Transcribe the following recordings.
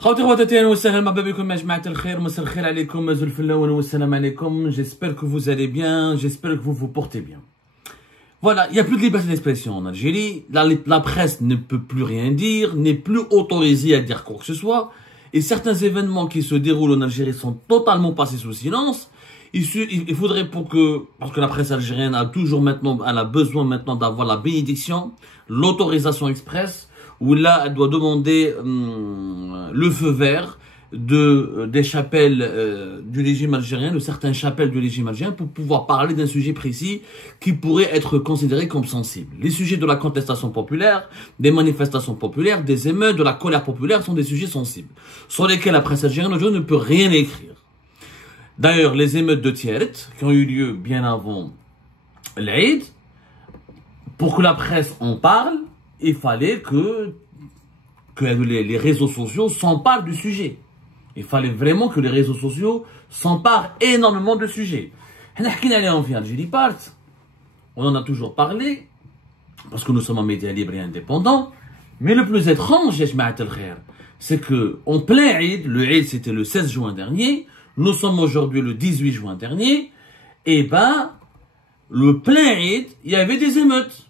خوتي خواتاتي اهلا وسهلا مرحبا بكم يا جماعه الخير مساء الخير عليكم مازال في الاول والسلام عليكم. J'espère que vous allez bien, j'espère que vous vous portez bien. Voilà, il n'y a plus de liberté d'expression en Algérie, la presse ne peut plus rien dire, n'est plus autorisée à dire quoi que ce soit, et certains événements qui se déroulent en Algérie sont totalement passés sous silence. Il faudrait parce que la presse algérienne elle a besoin maintenant d'avoir la bénédiction, l'autorisation express, où là, elle doit demander le feu vert des chapelles du régime algérien, de certaines chapelles du régime algérien, pour pouvoir parler d'un sujet précis qui pourrait être considéré comme sensible. Les sujets de la contestation populaire, des manifestations populaires, des émeutes, de la colère populaire sont des sujets sensibles, sur lesquels la presse algérienne aujourd'hui ne peut rien écrire. D'ailleurs, les émeutes de Tiaret, qui ont eu lieu bien avant l'Aïd, pour que la presse en parle, il fallait que les réseaux sociaux s'emparent du sujet. Il fallait vraiment que les réseaux sociaux s'emparent énormément de sujets. On en a toujours parlé, parce que nous sommes un média libre et indépendant, mais le plus étrange, c'est que en plein Eid, le Eid c'était le 16 juin dernier, nous sommes aujourd'hui le 18 juin dernier, et ben, le plein Eid, il y avait des émeutes.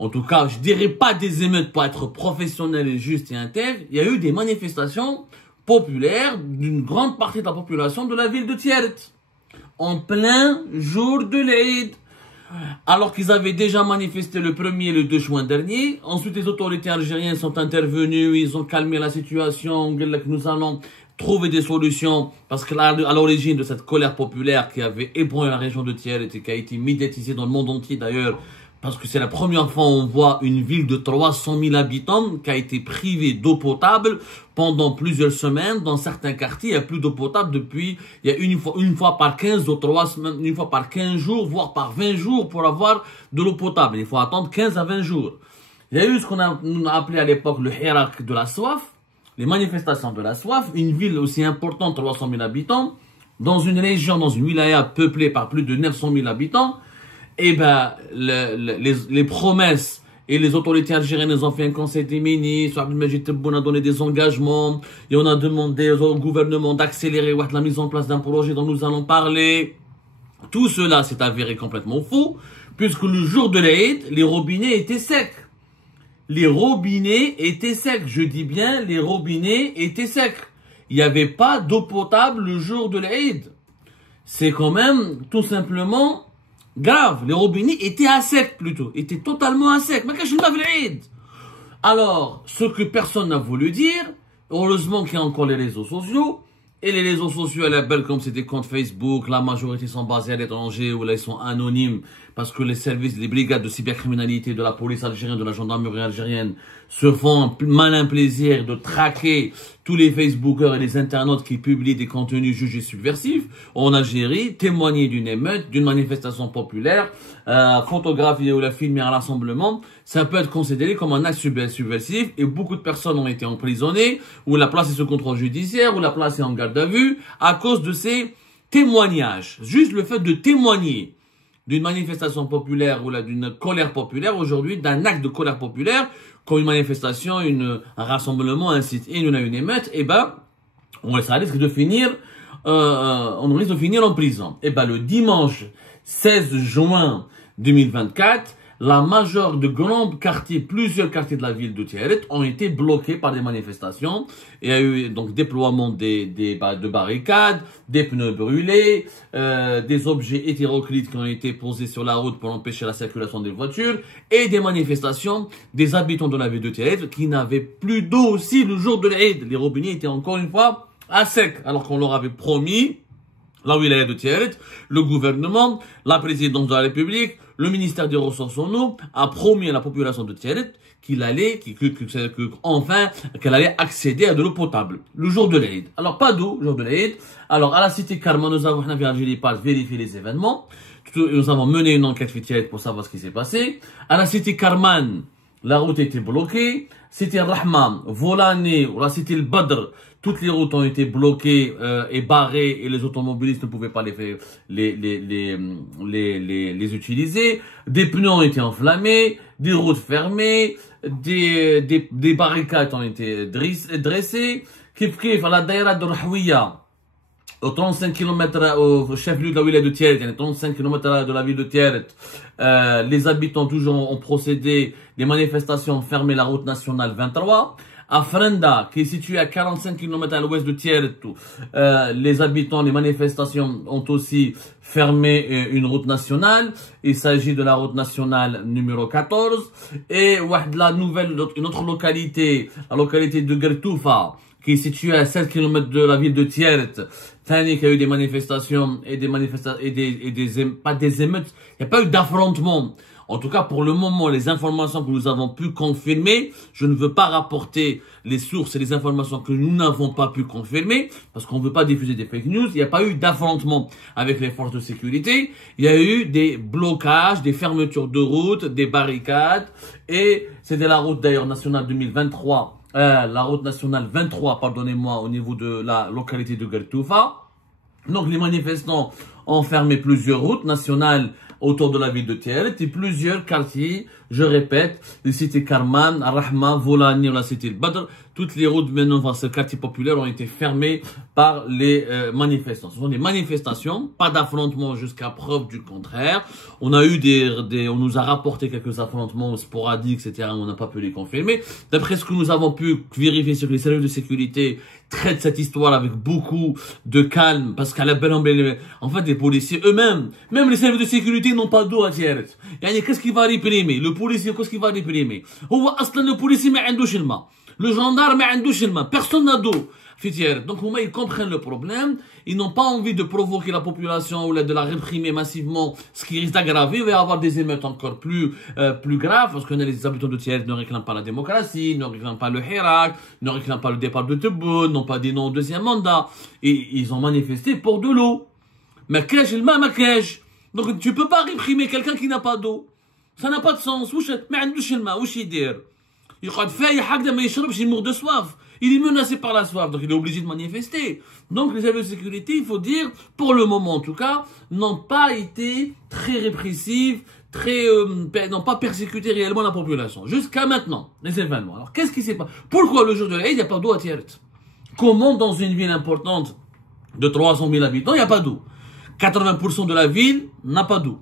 En tout cas, je dirais pas des émeutes pour être professionnel et juste et intègre. Il y a eu des manifestations populaires d'une grande partie de la population de la ville de Tiaret. En plein jour de l'Eid. Alors qu'ils avaient déjà manifesté le 1er et le 2 juin dernier. Ensuite, les autorités algériennes sont intervenues. Ils ont calmé la situation. Nous allons trouver des solutions. Parce que à l'origine de cette colère populaire qui avait ébranlé la région de Tiaret et qui a été médiatisée dans le monde entier d'ailleurs, parce que c'est la première fois on voit une ville de 300 000 habitants qui a été privée d'eau potable pendant plusieurs semaines. Dans certains quartiers, il n'y a plus d'eau potable depuis, il y a une fois par 15 ou 3 semaines, une fois par 15 jours, voire par 20 jours pour avoir de l'eau potable. Il faut attendre 15 à 20 jours. Il y a eu ce qu'on a appelé à l'époque le hirak de la soif, les manifestations de la soif, une ville aussi importante, 300 000 habitants, dans une région, dans une wilaya peuplée par plus de 900 000 habitants. Eh ben, les promesses et les autorités algériennes ont fait un conseil des ministres, Abdelmajid Tebboune a donné des engagements, et on a demandé au gouvernement d'accélérer la mise en place d'un projet dont nous allons parler. Tout cela s'est avéré complètement faux, puisque le jour de l'Aïd, les robinets étaient secs. Les robinets étaient secs, je dis bien, les robinets étaient secs. Il n'y avait pas d'eau potable le jour de l'Aïd. C'est quand même, tout simplement, grave, les robinets étaient à sec plutôt, étaient totalement à sec. Alors, ce que personne n'a voulu dire, heureusement qu'il y a encore les réseaux sociaux, et les réseaux sociaux à la belle comme c'est des comptes Facebook, la majorité sont basés à l'étranger ou là ils sont anonymes parce que les services, les brigades de cybercriminalité de la police algérienne, de la gendarmerie algérienne se font un malin plaisir de traquer tous les Facebookers et les internautes qui publient des contenus jugés subversifs en Algérie, témoigner d'une émeute, d'une manifestation populaire, photographier ou la filmer un rassemblement, ça peut être considéré comme un acte subversif et beaucoup de personnes ont été emprisonnées ou la placée sous contrôle judiciaire ou la placée en garde à vue à cause de ces témoignages. Juste le fait de témoigner d'une manifestation populaire ou d'une colère populaire aujourd'hui, d'un acte de colère populaire, comme une manifestation, un rassemblement, un sit-in, une émeute, eh ben, ça risque de finir, on risque de finir en prison. Eh ben, le dimanche 16 juin 2024, la majeure de grands quartiers, plusieurs quartiers de la ville de Tiaret ont été bloqués par des manifestations. Il y a eu donc déploiement de barricades, des pneus brûlés, des objets hétéroclites qui ont été posés sur la route pour empêcher la circulation des voitures et des manifestations des habitants de la ville de Tiaret qui n'avaient plus d'eau aussi le jour de l'Aïd. Les robinets étaient encore une fois à sec alors qu'on leur avait promis, la wilaya de Tiaret, le gouvernement, la présidence de la République, le ministère des Ressources en eau a promis à la population de Tiaret qu'elle allait accéder à de l'eau potable le jour de l'Aïd. Alors, pas d'eau le jour de l'Aïd. Alors, à la cité Karman, nous avons vérifié les événements. Nous avons mené une enquête pour Tiaret pour savoir ce qui s'est passé. À la cité Karman, la route était bloquée. Cité Rahma, Volani, ou la cité Badr, toutes les routes ont été bloquées et barrées et les automobilistes ne pouvaient pas les utiliser. Des pneus ont été enflammés, des routes fermées, des barricades ont été dressées. Kif à la daïra de Rahouia, au 35 km au chef-lieu de la ville de Tieret, 35 km de la ville de Tieret, les habitants toujours ont procédé, les manifestations ont fermé la route nationale 23. À Frenda, qui est située à 45 km à l'ouest de Tieret, les habitants, les manifestations ont aussi fermé une route nationale. Il s'agit de la route nationale numéro 14. Et une autre localité, la localité de Gertoufa, qui est située à 7 km de la ville de Tieret, Tani, qui a eu des manifestations pas des émeutes, il n'y a pas eu d'affrontement. En tout cas, pour le moment, les informations que nous avons pu confirmer, je ne veux pas rapporter les sources et les informations que nous n'avons pas pu confirmer, parce qu'on ne veut pas diffuser des fake news. Il n'y a pas eu d'affrontement avec les forces de sécurité. Il y a eu des blocages, des fermetures de routes, des barricades, et c'était la route d'ailleurs nationale 2023, la route nationale 23, pardonnez-moi, au niveau de la localité de Gertoufa. Donc les manifestants ont fermé plusieurs routes nationales autour de la ville de Tieret et plusieurs quartiers, je répète, les cités Karman, Rahma, Volani ou la cité Badr, toutes les routes menant vers ce quartier populaire ont été fermées par les manifestants. Ce sont des manifestations, pas d'affrontements jusqu'à preuve du contraire. On a eu on nous a rapporté quelques affrontements sporadiques, etc. On n'a pas pu les confirmer. D'après ce que nous avons pu vérifier sur les services de sécurité, traitent cette histoire avec beaucoup de calme, parce qu'à la belle en fait, les policiers eux-mêmes, même les services de sécurité n'ont pas d'eau à Tieret. Qu'est-ce qui va réprimer? Le policier, qu'est-ce qu'il va réprimer? Le policier, mais le gendarme, personne n'a d'eau. Donc, ils comprennent le problème. Ils n'ont pas envie de provoquer la population ou de la réprimer massivement, ce qui risque d'aggraver. Il va y avoir des émeutes encore plus graves, parce que les habitants de Tieret ne réclament pas la démocratie, ne réclament pas le Hirak, ne réclament pas le départ de Tebboune, n'ont pas dit non au deuxième mandat. Et ils ont manifesté pour de l'eau. Donc, tu peux pas réprimer quelqu'un qui n'a pas d'eau. Ça n'a pas de sens. Il mourra de soif. Il est menacé par la soif, donc il est obligé de manifester. Donc les services de sécurité, il faut dire, pour le moment en tout cas, n'ont pas été très répressifs, n'ont pas persécuté réellement la population. Jusqu'à maintenant, les événements. Alors qu'est-ce qui s'est passé? Pourquoi le jour de l'Aïd, il n'y a pas d'eau à Tieret? Comment dans une ville importante de 300 000 habitants, il n'y a pas d'eau? 80% de la ville n'a pas d'eau.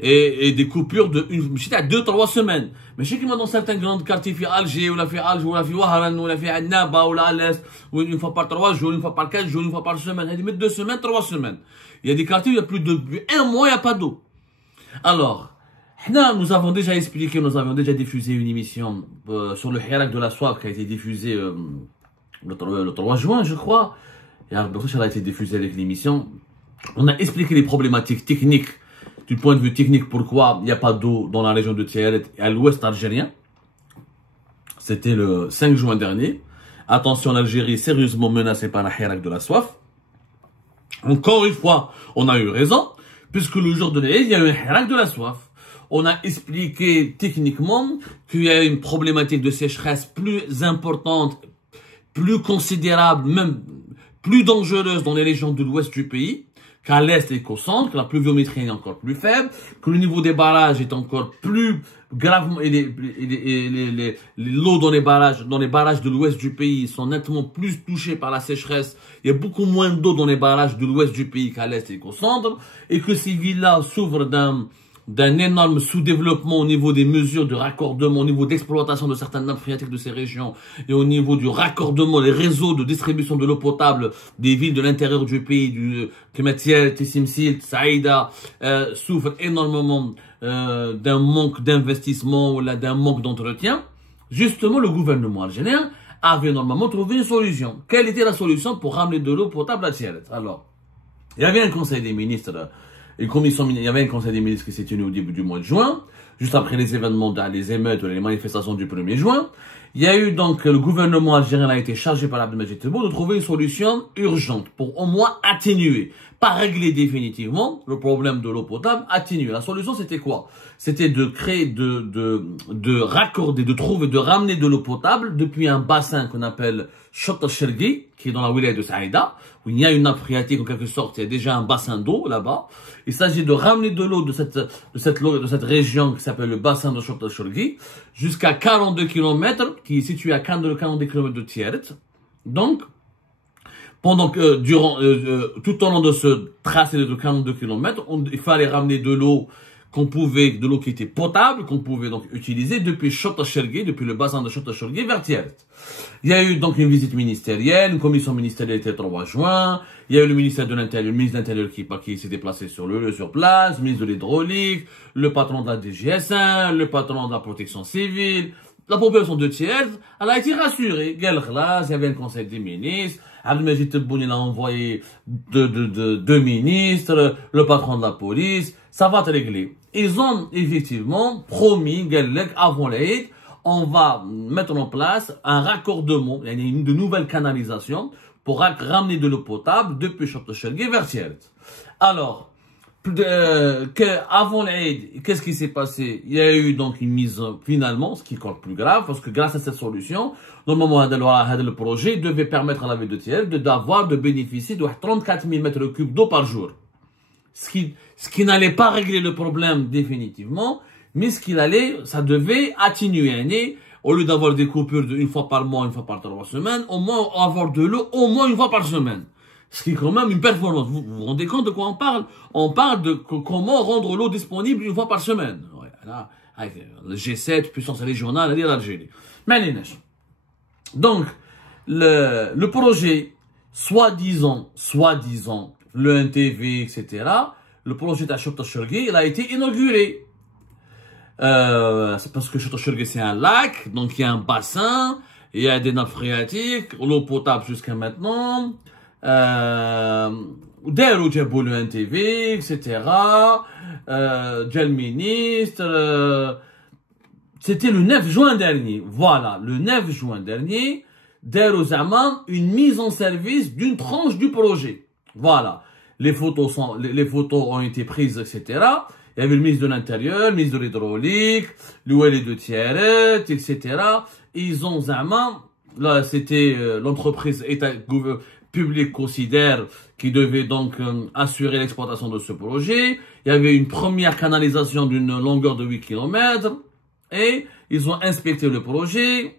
Et des coupures de 2-3 semaines. Mais je sais que dans certains grands quartiers, fait Alger, ou la fait Waharan, ou la fait Annaba, ou la l'Est, ou une fois par 3 jours, une fois par 4 jours, une fois par semaine, il y a 2 semaines, 3 semaines. Il y a des quartiers où il y a plus de 1 mois, il n'y a pas d'eau. Alors, nous avons déjà expliqué, nous avons déjà diffusé une émission sur le Hirak de la soif qui a été diffusée le 3 juin, je crois. Et alors, ça a été diffusé avec l'émission. On a expliqué les problématiques techniques du point de vue technique, pourquoi il n'y a pas d'eau dans la région de Tieret et à l'ouest algérien. C'était le 5 juin dernier. Attention, l'Algérie sérieusement menacée par la Hirak de la soif. Encore une fois, on a eu raison, puisque le jour de l'Aïd, il y a eu un Hirak de la soif. On a expliqué techniquement qu'il y a une problématique de sécheresse plus importante, plus considérable, même plus dangereuse dans les régions de l'ouest du pays, qu'à l'est et qu'au centre, que la pluviométrie est encore plus faible, que le niveau des barrages est encore plus gravement, l'eau dans les barrages de l'ouest du pays sont nettement plus touchées par la sécheresse. Il y a beaucoup moins d'eau dans les barrages de l'ouest du pays qu'à l'est et qu'au centre, et que ces villes-là souffrent d'un énorme sous-développement au niveau des mesures de raccordement, au niveau d'exploitation de certaines nappes phréatiques de ces régions, et au niveau du raccordement, les réseaux de distribution de l'eau potable des villes de l'intérieur du pays, du Kemetiel, Tissimsil, Saïda, souffrent énormément d'un manque d'investissement ou d'un manque d'entretien. Justement, le gouvernement algérien avait normalement trouvé une solution. Quelle était la solution pour ramener de l'eau potable à Tieret? Alors, il y avait un conseil des ministres, il y avait un conseil des ministres qui s'est tenu au début du mois de juin, juste après les événements, les émeutes, les manifestations du 1er juin. Il y a eu donc, le gouvernement algérien a été chargé par Abdelmadjid Tebboune de trouver une solution urgente pour au moins atténuer, pas régler définitivement le problème de l'eau potable, atténuer. La solution c'était quoi? C'était de créer, de raccorder, de trouver, de ramener de l'eau potable depuis un bassin qu'on appelle Chott al-Chergui, qui est dans la wilaya de Saïda, où il y a une nappe phréatique en quelque sorte, il y a déjà un bassin d'eau là-bas. Il s'agit de ramener de l'eau de cette région qui s'appelle le bassin de Chott al-Chergui jusqu'à 42 km, qui est situé à 42 km de Tieret. Donc, pendant que, tout au long de ce tracé de 42 km, il fallait ramener de l'eau de l'eau qui était potable, qu'on pouvait donc utiliser depuis Chott al-Chergui, depuis le bassin de Chott al-Chergui vers Tieret. Il y a eu donc une visite ministérielle, une commission ministérielle était le 3 juin, il y a eu le ministère de l'Intérieur, le ministre de l'Intérieur qui s'est déplacé sur place, le ministre de l'Hydraulique, le patron de la DGS1, le patron de la protection civile. La population de Tieret, elle a été rassurée. Il y avait un conseil des ministres, Abdelmadjid Tebboune a envoyé deux ministres, le patron de la police, ça va être réglé. Ils ont effectivement promis, avant l'Aïd, on va mettre en place un raccordement, il y a une nouvelle canalisation pour ramener de l'eau potable depuis Chott al-Chergui vers Tieret. Alors, avant l'Aïd, qu'est-ce qui s'est passé? Il y a eu donc une mise, finalement, ce qui est encore plus grave, parce que grâce à cette solution, normalement, le projet devait permettre à la ville de Tieret de bénéficier de 34 000 mètres cubes d'eau par jour. Ce qui n'allait pas régler le problème définitivement, mais ça devait atténuer. Au lieu d'avoir des coupures une fois par mois, une fois par 3 semaines, au moins avoir de l'eau au moins une fois par semaine. Ce qui est quand même une performance. Vous vous rendez compte de quoi on parle? On parle de comment rendre l'eau disponible une fois par semaine. Ouais, là, avec le G7, puissance régionale, à l'Algérie. Mais donc, le projet, soi-disant, le NTV, etc., le projet de Chott al-Chergui, il a été inauguré. C'est parce que Chott al-Chergui, c'est un lac, donc il y a un bassin, il y a des nappes phréatiques, l'eau potable jusqu'à maintenant. D'ailleurs, جابوا le NTV, etc. Le ministre. C'était le 9 juin dernier. Voilà, le 9 juin dernier, d'ailleurs, une mise en service d'une tranche du projet. Voilà. Les photos ont été prises, etc. Il y avait le ministre de l'Intérieur, le ministre de l'Hydraulique, le Wali de Tieret, etc. Ils ont là, c'était l'entreprise public considère qui devait donc assurer l'exploitation de ce projet. Il y avait une première canalisation d'une longueur de 8 km et ils ont inspecté le projet.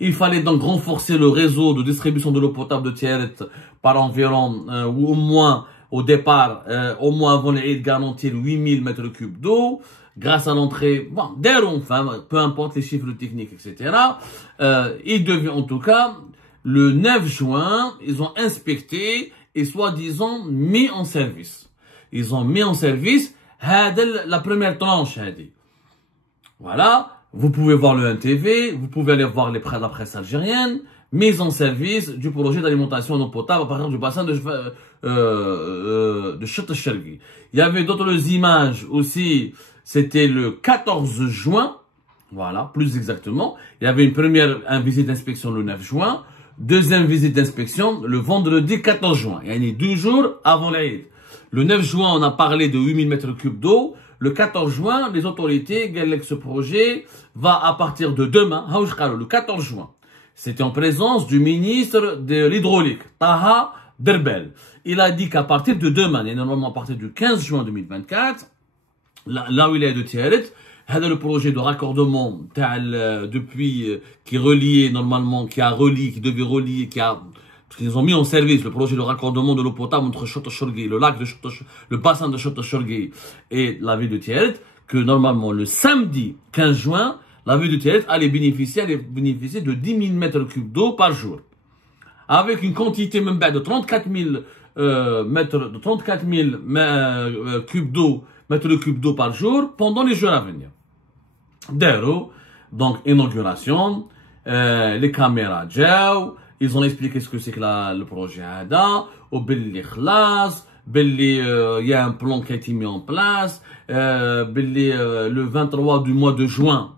Il fallait donc renforcer le réseau de distribution de l'eau potable de Tieret par environ, ou au moins au départ, au moins avant l'Aïd, garantir 8000 mètres cubes d'eau grâce à l'entrée, enfin, peu importe les chiffres techniques, etc. Il devait en tout cas, le 9 juin, ils ont inspecté et soi-disant mis en service. Ils ont mis en service la première tranche. Voilà, vous pouvez voir le NTV, vous pouvez aller voir la presse algérienne, mise en service du projet d'alimentation en eau potable à partir du bassin de Chott al-Chergui. Il y avait d'autres images aussi, c'était le 14 juin, voilà, plus exactement. Il y avait une visite d'inspection le 9 juin, deuxième visite d'inspection le vendredi 14 juin. Il y a 2 jours avant l'Aïd. Le 9 juin, on a parlé de 8000 mètres cubes d'eau. Le 14 juin, les autorités, ce projet va à partir de demain, le 14 juin. C'était en présence du ministre de l'Hydraulique, Taha Derbel. Il a dit qu'à partir de demain, et normalement à partir du 15 juin 2024, là où il est de Tieret, le projet de raccordement qui reliait normalement, qui devait relier, parce qu'ils ont mis en service le projet de raccordement de l'eau potable entre Chott al-Chergui, le bassin de Chott al-Chergui et la ville de Tieret, que normalement le samedi 15 juin, la ville de Tieret allait bénéficier de 10 000 mètres cubes d'eau par jour. Avec une quantité même de 34 000 mètres cubes d'eau par jour pendant les jours à venir. D'ailleurs, donc inauguration, les caméras ils ont expliqué ce que c'est que le projet ADA, il y a un plan qui a été mis en place, le 23 du mois de juin,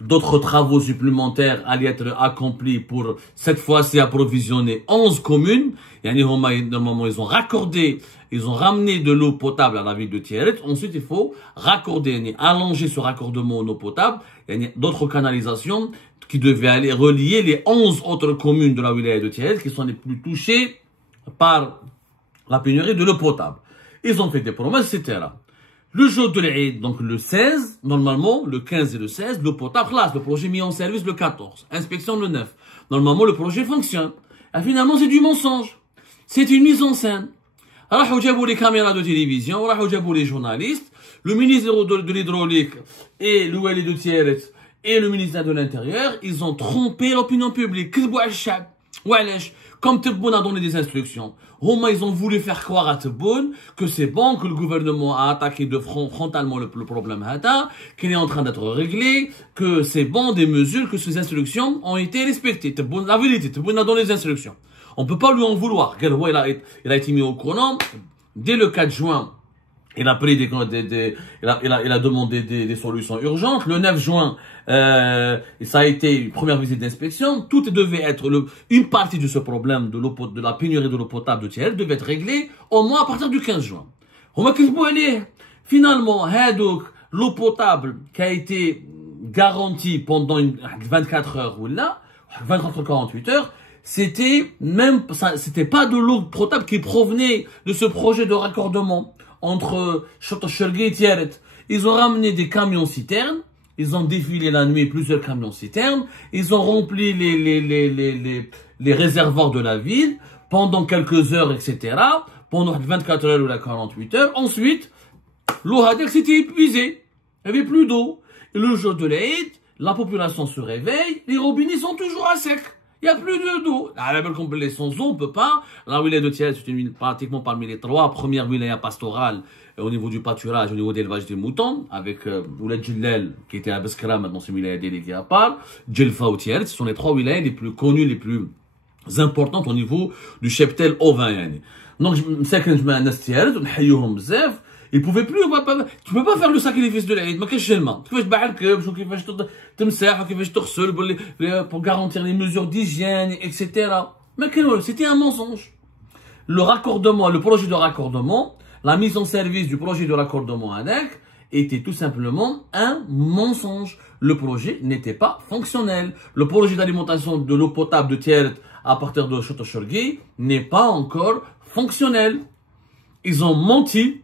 d'autres travaux supplémentaires allaient être accomplis pour, cette fois-ci, approvisionner 11 communes. Normalement, ils ont raccordé, ils ont ramené de l'eau potable à la ville de Tiaret. Ensuite, il faut raccorder, allonger ce raccordement en eau potable. Il y a d'autres canalisations qui devaient aller relier les 11 autres communes de la wilaya de Tiaret qui sont les plus touchées par la pénurie de l'eau potable. Ils ont fait des promesses, etc. Le jour de l'Eid, donc le 16, normalement, le 15 et le 16, l'eau potable, classe, le projet mis en service le 14, inspection le 9. Normalement, le projet fonctionne. Et finalement, c'est du mensonge. C'est une mise en scène. Alors, les caméras de télévision, les journalistes, le ministre de l'hydraulique et le wali de Tiaret et le ministère de l'Intérieur, ils ont trompé l'opinion publique. Comme Tebboune a donné des instructions, ils ont voulu faire croire à Tebboune que c'est bon, que le gouvernement a attaqué de frontalement le problème qu'il est en train d'être réglé, que c'est bon des mesures, que ces instructions ont été respectées. Tebboune, la vérité, Tebboune a donné des instructions. On peut pas lui en vouloir. Il a été mis au courant dès le 4 juin. Il a pris il a demandé des solutions urgentes. Le 9 juin, ça a été une première visite d'inspection. Tout devait être une partie de ce problème de la pénurie de l'eau potable de Tiaret devait être réglée au moins à partir du 15 juin. Finalement, l'eau potable qui a été garantie pendant 24 heures ou là, 24 48 heures, c'était pas de l'eau potable qui provenait de ce projet de raccordement entre Château-Chalgui et Tiaret. Ils ont ramené des camions-citernes, ils ont défilé la nuit plusieurs camions-citernes, ils ont rempli les réservoirs de la ville pendant quelques heures, etc., pendant 24 heures ou 48 heures. Ensuite, l'eau s'était épuisée, il n'y avait plus d'eau. Et le jour de l'Eid, la population se réveille, les robinets sont toujours à sec. Il n'y a plus d'eau. La belle complète sans eau, on ne peut pas. La wilaya de Tiaret, c'est pratiquement parmi les 3 premières wilayas pastorales au niveau du pâturage, au niveau d'élevage des moutons, avec Ouled Djellel, qui était à Beskra, maintenant c'est une wilaya déléguée à part, Djelfa ou Tiaret, ce sont les 3 wilayas les plus connues, les plus importantes au niveau du cheptel ovin. Donc, je sais que je mets un Tiaret, on hayoum bzef. Ils pouvaient plus, tu peux pas faire le sacrifice de l'Eid, ما كاينش الماء. كيفاش تباع الكبش وكيفاش تمسح وكيفاش تغسل pour garantir les mesures d'hygiène, etc. Mais c'était un mensonge. Le raccordement, le projet de raccordement, la mise en service du projet de raccordement ANEC était tout simplement un mensonge. Le projet n'était pas fonctionnel. Le projet d'alimentation de l'eau potable de Tiaret à partir de Château-Chalgui n'est pas encore fonctionnel. Ils ont menti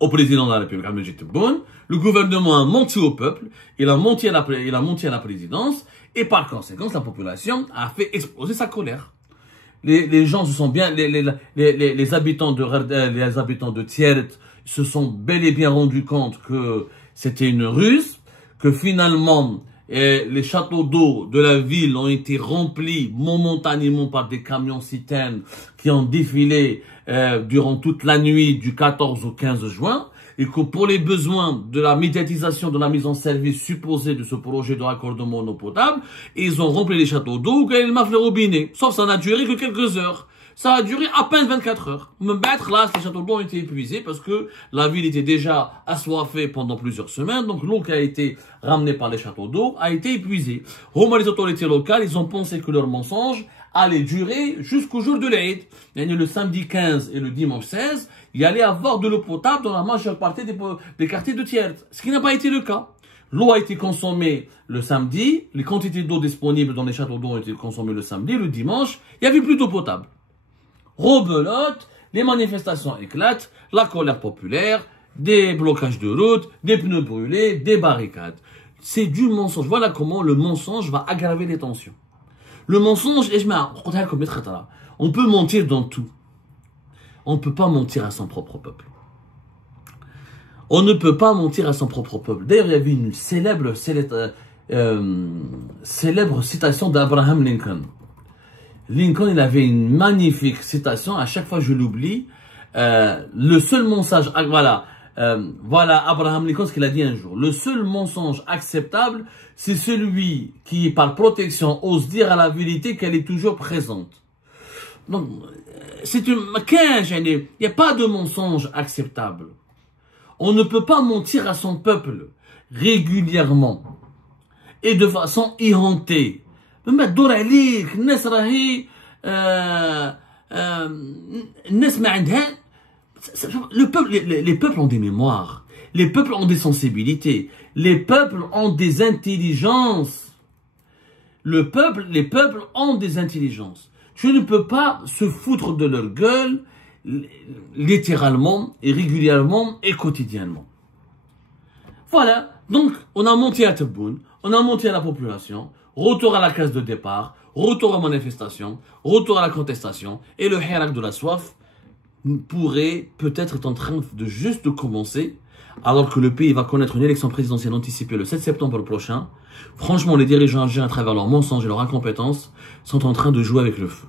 au président de la République, Abdelmadjid Tebboune. Le gouvernement a menti au peuple, il a menti à la présidence, et par conséquent, la population a fait exploser sa colère. Les gens se sont bien, les habitants de Tiaret se sont bel et bien rendus compte que c'était une ruse, que finalement, les châteaux d'eau de la ville ont été remplis momentanément par des camions-citernes qui ont défilé durant toute la nuit du 14 au 15 juin, et que pour les besoins de la médiatisation de la mise en service supposée de ce projet de raccordement en eau potable, ils ont rempli les châteaux d'eau, et ils m'ont fait robinet. Sauf ça n'a duré que quelques heures. Ça a duré à peine 24 heures. Me battre là, les châteaux d'eau ont été épuisés parce que la ville était déjà assoiffée pendant plusieurs semaines. Donc l'eau qui a été ramenée par les châteaux d'eau a été épuisée. Les autorités locales, ils ont pensé que leur mensonge allait durer jusqu'au jour de l'Eid. Le samedi 15 et le dimanche 16, il y allait avoir de l'eau potable dans la majeure partie des quartiers de Tiaret. Ce qui n'a pas été le cas. L'eau a été consommée le samedi, les quantités d'eau disponibles dans les châteaux d'eau ont été consommées le samedi, le dimanche, il n'y avait plus d'eau potable. Rebelote, les manifestations éclatent, la colère populaire, des blocages de route, des pneus brûlés, des barricades. C'est du mensonge. Voilà comment le mensonge va aggraver les tensions. Le mensonge, on peut mentir dans tout. On ne peut pas mentir à son propre peuple. On ne peut pas mentir à son propre peuple. D'ailleurs, il y avait une célèbre citation d'Abraham Lincoln. Lincoln, il avait une magnifique citation, à chaque fois je l'oublie. Le seul mensonge, voilà Abraham Lincoln, ce qu'il a dit un jour. Le seul mensonge acceptable, c'est celui qui, par protection, ose dire à la vérité qu'elle est toujours présente. Donc, il n'y a pas de mensonge acceptable. On ne peut pas mentir à son peuple régulièrement. et de façon éhontée. Les peuples ont des mémoires, les peuples ont des sensibilités, les peuples ont des intelligences. Les peuples ont des intelligences. Tu ne peux pas se foutre de leur gueule littéralement et régulièrement et quotidiennement. Voilà, donc on a menti à Tebboune, on a menti à la population, retour à la case de départ, retour à manifestation, retour à la contestation, et le hirak de la soif pourrait peut-être être en train de juste de commencer, alors que le pays va connaître une élection présidentielle anticipée le 7 septembre prochain. Franchement, les dirigeants algériens, à travers leurs mensonges et leur incompétence, sont en train de jouer avec le feu.